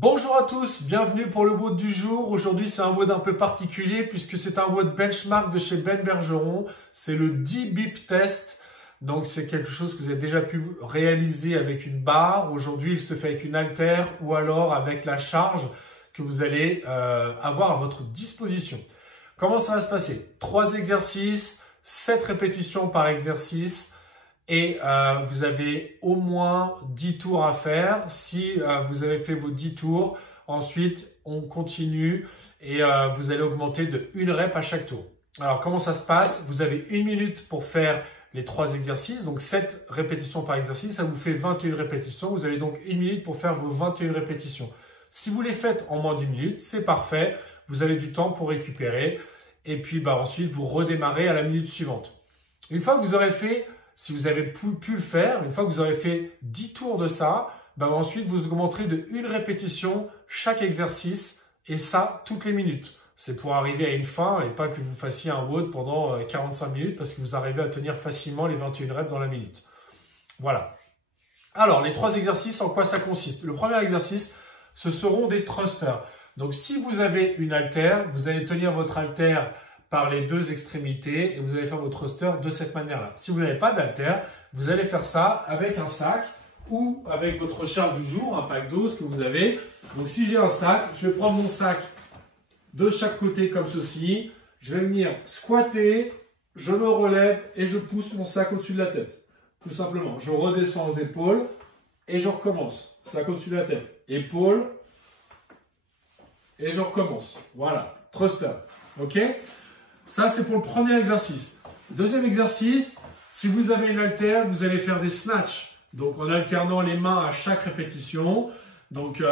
Bonjour à tous, bienvenue pour le WOD du jour. Aujourd'hui, c'est un WOD un peu particulier puisque c'est un WOD benchmark de chez Ben Bergeron. C'est le 10 BIP test. Donc, c'est quelque chose que vous avez déjà pu réaliser avec une barre. Aujourd'hui, il se fait avec une haltère ou alors avec la charge que vous allez avoir à votre disposition. Comment ça va se passer? 3 exercices, 7 répétitions par exercice. Et vous avez au moins 10 tours à faire. Si vous avez fait vos 10 tours, ensuite on continue et vous allez augmenter de 1 rep à chaque tour. Alors comment ça se passe? Vous avez 1 minute pour faire les 3 exercices, donc 7 répétitions par exercice, ça vous fait 21 répétitions. Vous avez donc 1 minute pour faire vos 21 répétitions. Si vous les faites en moins d'1 minute, c'est parfait. Vous avez du temps pour récupérer et puis ensuite vous redémarrez à la minute suivante. Une fois que vous aurez fait, si vous avez pu le faire, une fois que vous aurez fait 10 tours de ça, ensuite vous augmenterez de 1 répétition chaque exercice et ça toutes les minutes. C'est pour arriver à une fin et pas que vous fassiez un WOD pendant 45 minutes parce que vous arrivez à tenir facilement les 21 reps dans la minute. Voilà. Alors, les 3 exercices, en quoi ça consiste? Le premier exercice, ce seront des thrusters. Donc, si vous avez une haltère, vous allez tenir votre haltère par les 2 extrémités et vous allez faire vos thrusters de cette manière-là. Si vous n'avez pas d'haltère, vous allez faire ça avec un sac ou avec votre charge du jour, un pack 12 que vous avez. Donc si j'ai un sac, je vais prendre mon sac de chaque côté comme ceci. Je vais venir squatter, je me relève et je pousse mon sac au-dessus de la tête. Tout simplement, je redescends aux épaules et je recommence. Sac au-dessus de la tête, épaules et je recommence. Voilà, thruster. Ok? Ça, c'est pour le premier exercice. Deuxième exercice, si vous avez une haltère, vous allez faire des snatchs. Donc, en alternant les mains à chaque répétition. Donc,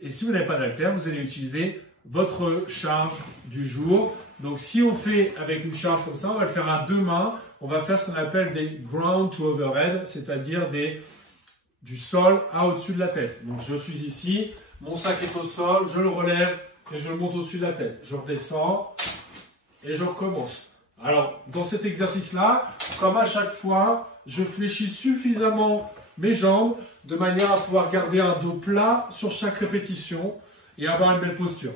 et si vous n'avez pas d'haltère, vous allez utiliser votre charge du jour. Donc, si on fait avec une charge comme ça, on va le faire à 2 mains. On va faire ce qu'on appelle des ground to overhead, c'est-à-dire du sol à au-dessus de la tête. Donc, je suis ici, mon sac est au sol, je le relève et je le monte au-dessus de la tête. Je redescends. Et je recommence. Alors, dans cet exercice-là, comme à chaque fois, je fléchis suffisamment mes jambes de manière à pouvoir garder un dos plat sur chaque répétition et avoir une belle posture.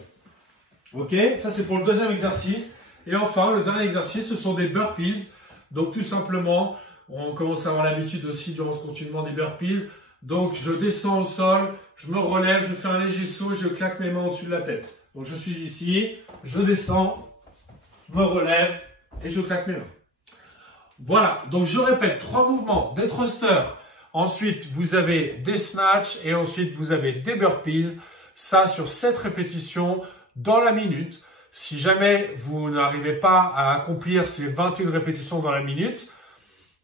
Ok, ça c'est pour le deuxième exercice. Et enfin, le dernier exercice, ce sont des burpees. Donc tout simplement, on commence à avoir l'habitude aussi durant ce continuement des burpees. Donc je descends au sol, je me relève, je fais un léger saut et je claque mes mains au-dessus de la tête. Donc je suis ici, je descends, me relève et je claque mes mains. Voilà, donc je répète 3 mouvements, des thrusters, ensuite vous avez des snatchs et ensuite vous avez des burpees. Ça sur 7 répétitions dans la minute. Si jamais vous n'arrivez pas à accomplir ces 21 répétitions dans la minute,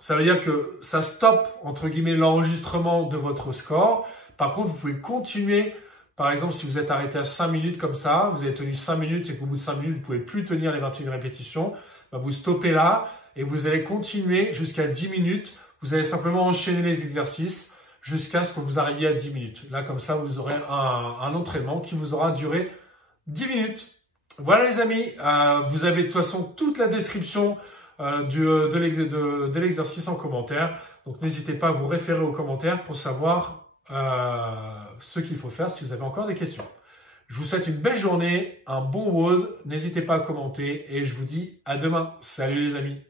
ça veut dire que ça stoppe entre guillemets l'enregistrement de votre score. Par contre, vous pouvez continuer. Par exemple, si vous êtes arrêté à 5 minutes comme ça, vous avez tenu 5 minutes et qu'au bout de 5 minutes, vous ne pouvez plus tenir les 21 répétitions, vous stoppez là et vous allez continuer jusqu'à 10 minutes. Vous allez simplement enchaîner les exercices jusqu'à ce que vous arriviez à 10 minutes. Là, comme ça, vous aurez un entraînement qui vous aura duré 10 minutes. Voilà les amis, vous avez de toute façon toute la description de l'exercice en commentaire. Donc n'hésitez pas à vous référer aux commentaires pour savoir ce qu'il faut faire si vous avez encore des questions. Je vous souhaite une belle journée, un bon WOD, n'hésitez pas à commenter et je vous dis à demain. Salut les amis.